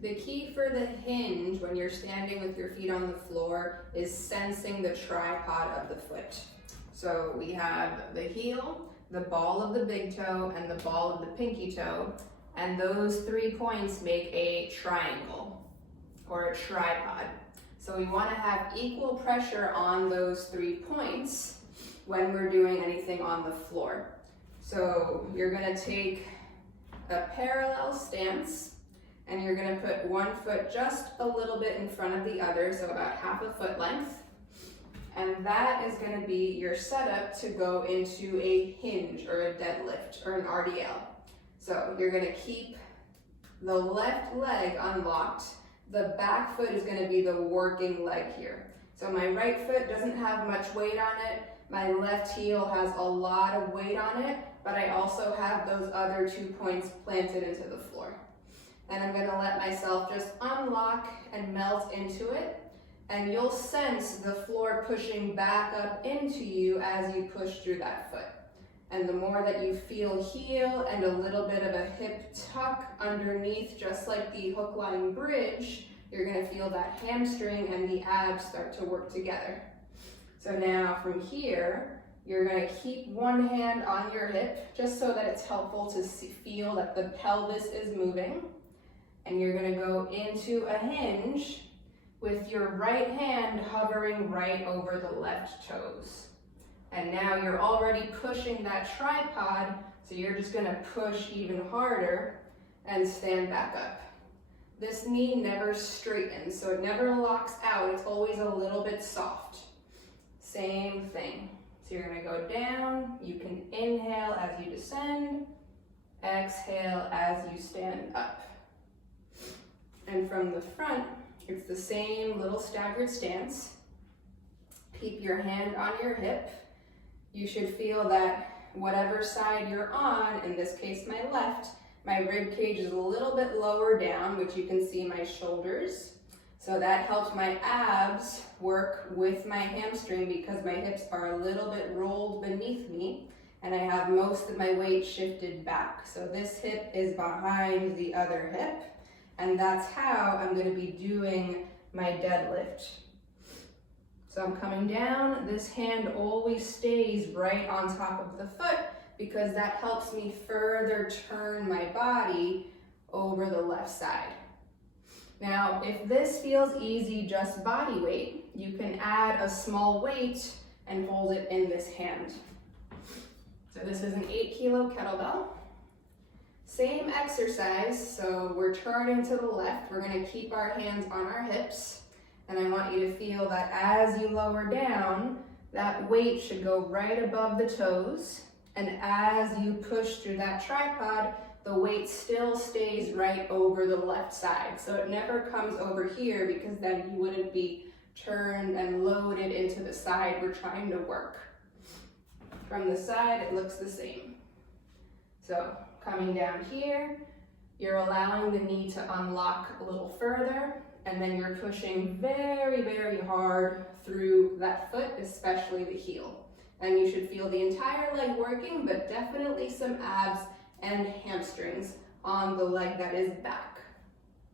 The key for the hinge when you're standing with your feet on the floor is sensing the tripod of the foot. So we have the heel, the ball of the big toe, and the ball of the pinky toe, and those 3 points make a triangle or a tripod. So we want to have equal pressure on those 3 points when we're doing anything on the floor. So you're going to take a parallel stance, and you're going to put one foot just a little bit in front of the other, so about half a foot length. And that is going to be your setup to go into a hinge or a deadlift or an RDL. So you're going to keep the left leg unlocked. The back foot is going to be the working leg here. So my right foot doesn't have much weight on it. My left heel has a lot of weight on it, but I also have those other 2 points planted into the floor. And I'm going to let myself just unlock and melt into it. And you'll sense the floor pushing back up into you as you push through that foot. And the more that you feel heel and a little bit of a hip tuck underneath, just like the hook line bridge, you're going to feel that hamstring and the abs start to work together. So now from here, you're going to keep one hand on your hip just so that it's helpful to feel that the pelvis is moving. And you're going to go into a hinge with your right hand hovering right over the left toes. And now you're already pushing that tripod, so you're just going to push even harder and stand back up. This knee never straightens, so it never locks out. It's always a little bit soft. Same thing. So you're going to go down. You can inhale as you descend, exhale as you stand up. And from the front, it's the same little staggered stance. Keep your hand on your hip. You should feel that whatever side you're on, in this case my left, my rib cage is a little bit lower down, which you can see my shoulders. So that helps my abs work with my hamstring because my hips are a little bit rolled beneath me and I have most of my weight shifted back. So this hip is behind the other hip. And that's how I'm going to be doing my deadlift. So I'm coming down, this hand always stays right on top of the foot because that helps me further turn my body over the left side. Now, if this feels easy, just body weight, you can add a small weight and hold it in this hand. So this is an 8-kilo kettlebell. Same exercise, so we're turning to the left. We're going to keep our hands on our hips, and I want you to feel that as you lower down, that weight should go right above the toes, and as you push through that tripod, the weight still stays right over the left side. So it never comes over here because then you wouldn't be turned and loaded into the side we're trying to work. From the side, it looks the same. So coming down here, you're allowing the knee to unlock a little further, and then you're pushing very, very hard through that foot, especially the heel. And you should feel the entire leg working, but definitely some abs and hamstrings on the leg that is back.